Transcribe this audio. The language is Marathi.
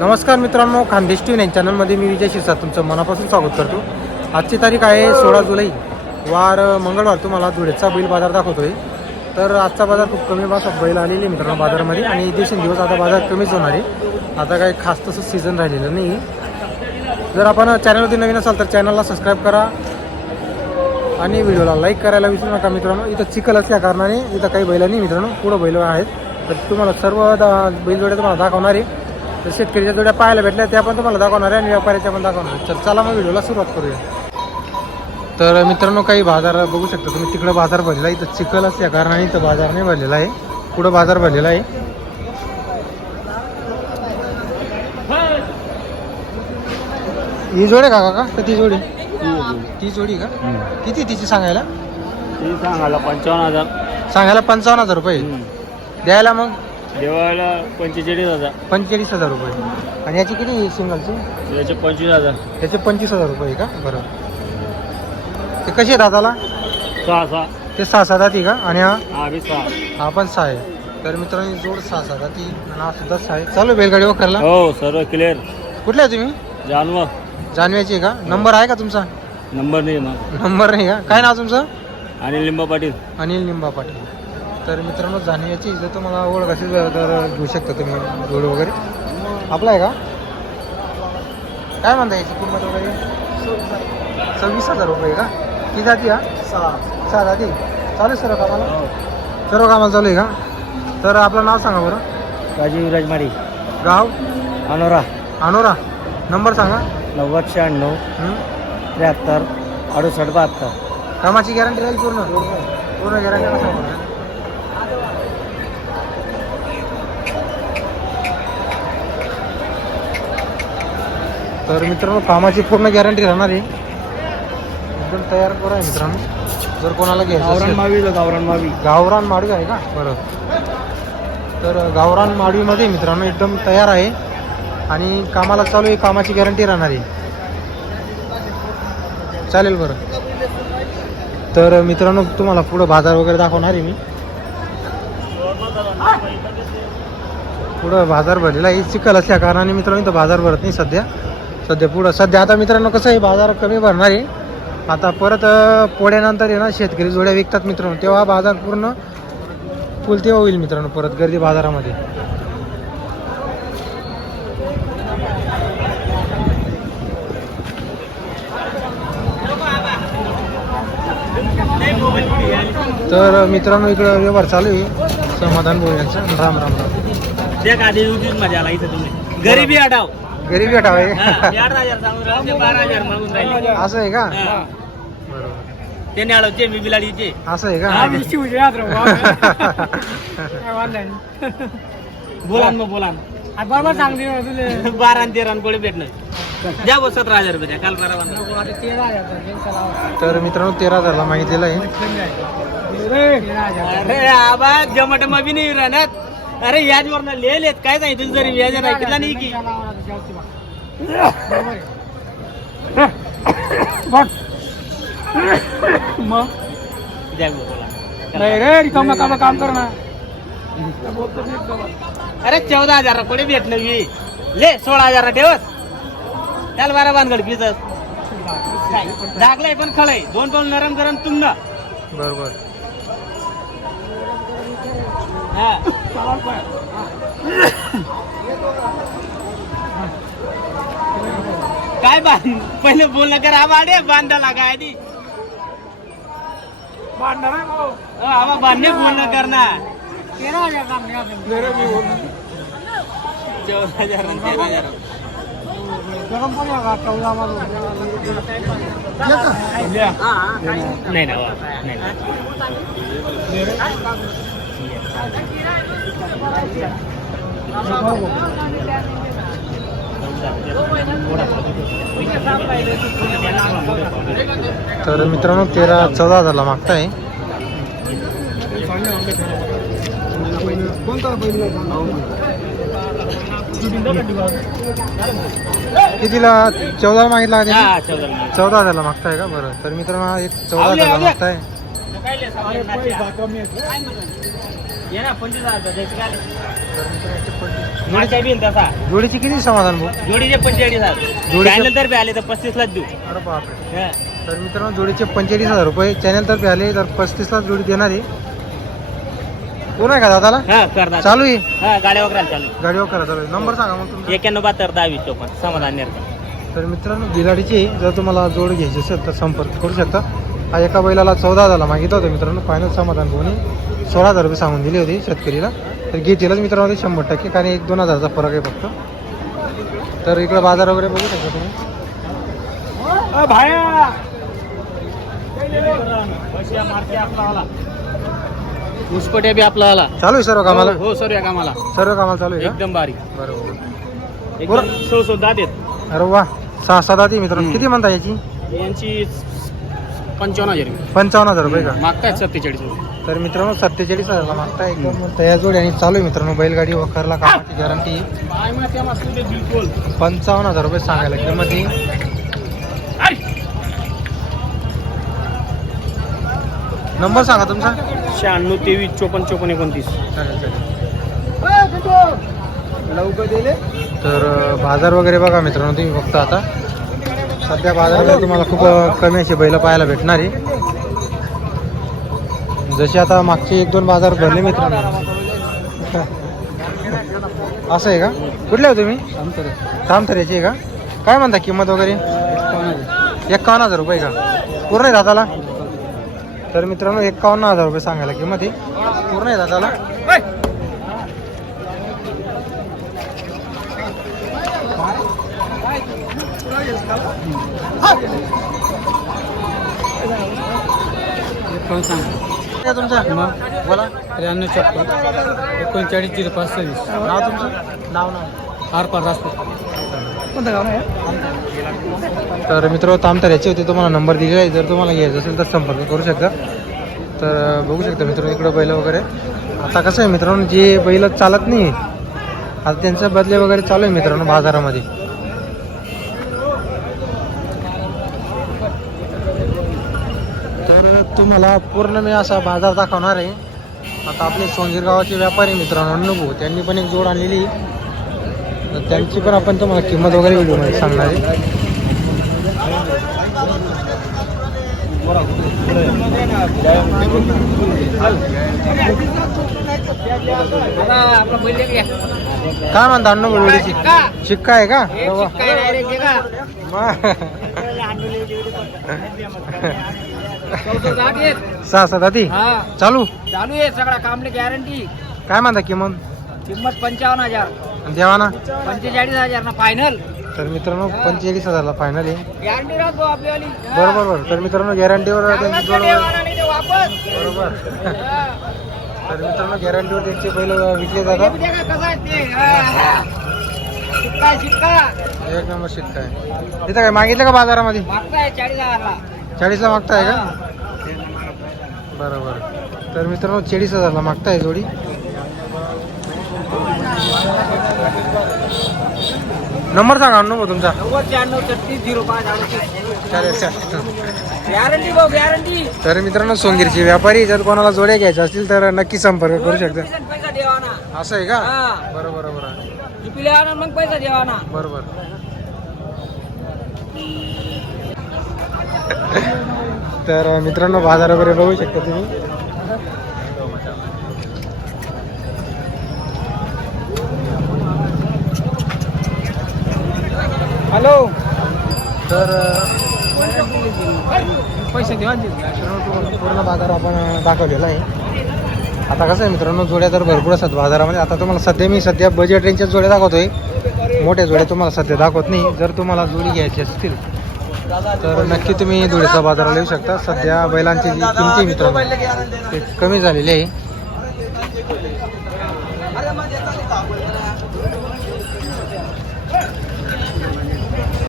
नमस्कार मित्रांनो खानदेश टी व्ही चॅनलमध्ये मी विजय शिरसाट तुमचं मनापासून स्वागत करतो. आजची तारीख आहे सोळा जुलै. वार मंगळवार तुम्हाला धुळेचा बैल बाजार दाखवतोय. तर आजचा बाजार खूप कमी भाषात बैल आलेली आहे मित्रांनो बाजारामध्ये आणि दिवसेंदिवस आता बाजार कमीच होणार आहे. आता काही खास तसं सीझन राहिलेलं नाही जर आपण चॅनलवरती नवीन असाल तर चॅनलला सबस्क्राईब करा. आणि व्हिडिओला लाईक करायला विसरू नका मित्रांनो. इथं चिखल असल्या कारणाने इथं काही बैल नाही मित्रांनो. पुढं बैल आहेत. तर तुम्हाला सर्व दा बैलजोड्या तुम्हाला दाखवणार आहे. तर शेतकरीच्या जोड्या पाहायला भेटल्या त्या पण तुम्हाला दाखवणार आहे आणि व्यापाऱ्याच्या पण दाखवणार आहे. तर चला मग व्हिडिओला सुरुवात करूया. तर मित्रांनो काही बाजार बघू शकता तुम्ही. तिकडं बाजार भरलेला आहे. इथं चिखल असल्या कारणाने इथं बाजार नाही भरलेला आहे. पुढं बाजार भरलेला आहे. ही जोडी का काका? का ती जोडी? ती जोडी का? किती तिची सांगायला? ती सांगायला पंचावन्न हजार. सांगायला पंचावन्न हजार रुपये. द्यायला मग? देवाला पंचेचाळीस हजार. पंचेचाळीस हजार रुपये. आणि याची किती सिंगलची? याचे पंचवीस हजार. त्याचे पंचवीस हजार रुपये का? बरं. ते कसे दादाला? सहा सहा. ते सहा सहा जाती का? आणि हा? हा बी सहा. हा पण सहा आहे. तर मित्रांनो ही जोड सहा सहा जाती आणि हा सुद्धा सहा आहे. चालू आहे बैलगाडी वखरला हो सर्व क्लिअर कुठले आहे तुम्ही? जानव जान्हवीची आहे का? नंबर आहे का तुमचा? नंबर नाही नंबर नाही का? काय नाव तुमचं? आणि लिंबा पाटील. अनिल निंबा पाटील. तर मित्रांनो जाणव्याची जर तुम्हाला ओळख असेल तर घेऊ शकता तुम्ही जोड वगैरे. आपला आहे का? काय म्हणता याची किंमत वगैरे? सव्वीस हजार रुपये का? किती जाती हा? सहा. सहा जाती? चालू सर्व कामाला सर्व कामाला चालू आहे का? तर आपलं नाव सांगा बरं. राजीव राजमाडी गाव? अनोरा. अनोरा. नंबर सांगा. नव्वद शहाण्णव. हं? त्र्याहत्तर. अडुसष्ट बहात्तर. कामाची गॅरंटी राहील पूर्ण? पूर्ण. गॅरंटी तर मित्रांनो कामाची पूर्ण गॅरंटी राहणार आहे. एकदम तयार करा आहे मित्रांनो. जर कोणाला घ्यायचं मावी गावरान मावी गावरान माडवी आहे का? बरं. तर गावरान माडवीमध्ये मित्रांनो एकदम तयार आहे. आणि कामाला चालू आहे कामाची गॅरंटी राहणार आहे. चालेल बरं. तर मित्रांनो तुम्हाला पुढं बाजार वगैरे दाखवणार आहे मी. पुढं बाजार भरलेला आहे. चिखल असल्या कारणाने मित्रांनो इथं बाजार भरत नाही सध्या. सध्या पुढं सध्या आता मित्रांनो कसं आहे बाजार कमी भरणार आहे. आता परत पोळ्यानंतर आहे ना शेतकरी जोड्या विकतात मित्रांनो. तेव्हा बाजार पूर्ण फुल तेव्हा होईल मित्रांनो परत गर्दी बाजारामध्ये. तर मित्रांनो इकडं व्यवहार चालू आहे. समाधान भाऊ यांचा राम राम. राम त्या मजा आला इथं तुम्ही. गरीबी आठाव गरीबी हटाव आहे आठ हजार सांगून राहिले ते बारा हजार मागून राहिले असं आहे का हा. बरोबर ते न्याळवचे मी बिलाडीचे असं आहे का दिसती उजळी हात बोला ना मग बोला ना. बरोबर सांगते तुले बारा आणि तेरा आणि कोणी भेटणार द्या सतरा हजार रुपये द्या काल बारा आता तेरा हजार घेऊन चला. तर मित्रांनो तेरा हजारला मागितलेलं आहे तेरा हजार. अरे आबा जमट मग बी नाही राहणार अरे याजवर ना लिहिलेत. काय सांगितलं जरी व्याज नाही किती नाही की. मग? द्या बा बोला. नाही रे रिकामं कामं काम कर ना अरे चौदा हजार कोणी भेटलं मी ले सोळा हजार ठेवत. त्याला बारा बांधगड पिच जागलाय पण खळय. दोन दोन नरम गरम तुमनं. बरोबर. हा. काय बांध पहिले बोलणं कर आबा अडे बांधाला काय आधी भांडणार आहे भाऊ. अ, आबा बांधणे बोलणं कर ना तेरा हजार काम द्या तुम्ही. चौदा हजार आणि तेरा हजार गरम पण आहे का? चौदा मारून. नाही ना वा, नाही ना. तर मित्रांनो तेरा चौदा हजारला मागताय. कितीला? चौदा मागितला चौदा हजार. चौदा हजारला मागताय का? बरं. तर मित्रांनो एक चौदा हजारला. मागताय. ये ना पंचवीस हजार द्यायचे काय? बी तसा जोडीची किती समाधान भाऊ? जोडीचे पंचेचाळीस हजार. जोडीचे- चॅनल तर्फे आले तर पस्तीस लाच देऊ. अरे बापरे. हा. तर मित्रांनो जोडीचे पंचेचाळीस हजार रुपये चॅनलतर्फे आले तर पस्तीसला जोडी देणार आहे. कोण आहे का दादाला? हा चालू आहे? हा गाड्या वगैरे चालू गाडीवर करा चालू आहे. नंबर सांगा मग तुमचा. एक्याण्णव बहात्तर दहा वीस चोपन्न. समाधान निर्माण. तर मित्रांनो बिलाडीची जर तुम्हाला जोड घ्यायची असेल तर संपर्क करू शकता. हा एका बैलाला चौदा हजारला मागितलं होतं मित्रांनो. फायनल समाधान भाऊनी सोळा हजार रुपये सांगून दिली होती शेतकरीला. तर घेतीलच मित्रांनो ते शंभर टक्के. कारण एक दोन हजारचा फरक आहे फक्त. तर इकडे बाजार वगैरे बघू शकता तुम्ही. भाया! उसपट्या बी आपला आला. चालू आहे सर्व कामाला? हो सर या कामाला. सर्व कामाला चालू आहे का? एकदम बारीक. बरोबर. एकदम सो सो दात आहेत. अरे वा सहा सात आधी मित्रांनो. हम्म. किती म्हणता याची? यांची पंचावन्न हजार. रुपये. पंचावन्न हजार रुपये का? मागतायत सत्तेचाळीस रुपये तर मित्रांनो सत्तेचाळीस हजारला मागता एकदम तयार जोडी आणि चालू आहे मित्रांनो बैलगाडी वखरला कामाची गॅरंटी काय माहिती ते बिलकुल. पंचावन्न हजार रुपये सांगायला किंमत. ही नंबर सांगा तुमचा. शहाण्णव तेवीस चोपन्न चोपन्न एकोणतीस. चालेल चालेल. लवकर दिले तर अं, बाजार वगैरे बघा मित्रांनो तुम्ही बघता आता. सध्या बाजारामध्ये तुम्हाला खूप कमी असे बैल पाहायला भेटणार आहे. जसे आता मागचे एक दोन बाजार भरले मित्रांनो. असं आहे का? कुठले हो तुम्ही? तामतऱ्याची आहे का? काय म्हणता किंमत वगैरे? एक्कावन्न हजार रुपये का? पूर्ण आहे दादाला? तर मित्रांनो एक्कावन्न हजार रुपये सांगायला किंमत आहे. पूर्ण आहे दादाला? तुमचं? बोला. त्र्याण्णव छप्पन एकोणचाळीस झिरो पाच सव्वीस. नाव तुमचं? नाव नाव. आर राजपूत. कोणतं गाव नाही तर मित्र तामतर याचे होते तुम्हाला नंबर दिलेला आहे. जर तुम्हाला घ्यायचं असेल तर संपर्क करू शकता. तर बघू शकता मित्रांनो इकडं बैल वगैरे. आता कसं आहे मित्रांनो जे बैल चालत नाही आता त्यांचे बदले वगैरे चालू आहे मित्रांनो बाजारामध्ये तर तुम्हाला पूर्ण मी असा बाजार दाखवणार आहे. आता आपले सोंगीर गावाचे व्यापारी मित्रांनो अनुभव त्यांनी पण एक जोड आणलेली. त्यांची पण आपण तुम्हाला किंमत वगैरे व्हिडिओमध्ये सांगणार आहे. काय म्हणता अण्णू जोडीची शिक्का. आहे का? सहा सात आधी हा? चालू? चालू आहे सगळा कामले गॅरंटी काय म्हणता किंमत किंमत पंचावन्न हजार. देवाना? पंचेचाळीस हजार ना फायनल तर मित्रांनो पंचेचाळीस हजारला फायनल आहे. गॅरंटी राहतो आपल्यावाली बरोबर बरोबर. तर मित्रांनो गॅरंटीवर त्यांची जोड वापस. बरोबर. तर मित्रांनो गॅरंटीवर त्यांचे बैल विकले जातात. कसं आहे ते. हा. शिक्का शिक्का. एक नंबर शिक्का आहे. तिथं काय मागितलं का बाजारामध्ये? मागताय चाळीस हजारला. चाळीसला मागताय का? बरोबर. तर मित्रांनो चाळीस हजारला मागताय जोडी. नंबर सांगा अनुभव तुमचा. चालेल तर मित्रांनो सोंगीरचे व्यापारी जर कोणाला जोड्या घ्यायच्या असतील तर नक्की संपर्क करू शकता. असं आहे का? हा. बरोबर बरोबर जिपिले आणा मग पैसा देवाना. बरोबर. तर मित्रांनो बाजार वगैरे बघू शकता तुम्ही. हॅलो. तर पैसे देवा पूर्ण बाजार आपण दाखवलेला आहे. आता कसं आहे मित्रांनो जोड्या तर भरपूर असतात बाजारामध्ये. आता तुम्हाला सध्या मी सध्या बजेट रेंजच्या जोड्या दाखवतोय. मोठ्या जोड्या तुम्हाला सध्या दाखवत नाही. जर तुम्हाला जोडी घ्यायची असतील तर नक्की तुम्ही धुळेचा बाजाराला येऊ शकता. सध्या बैलांची जी किमती मित्रांनो ते कमी झालेली आहे.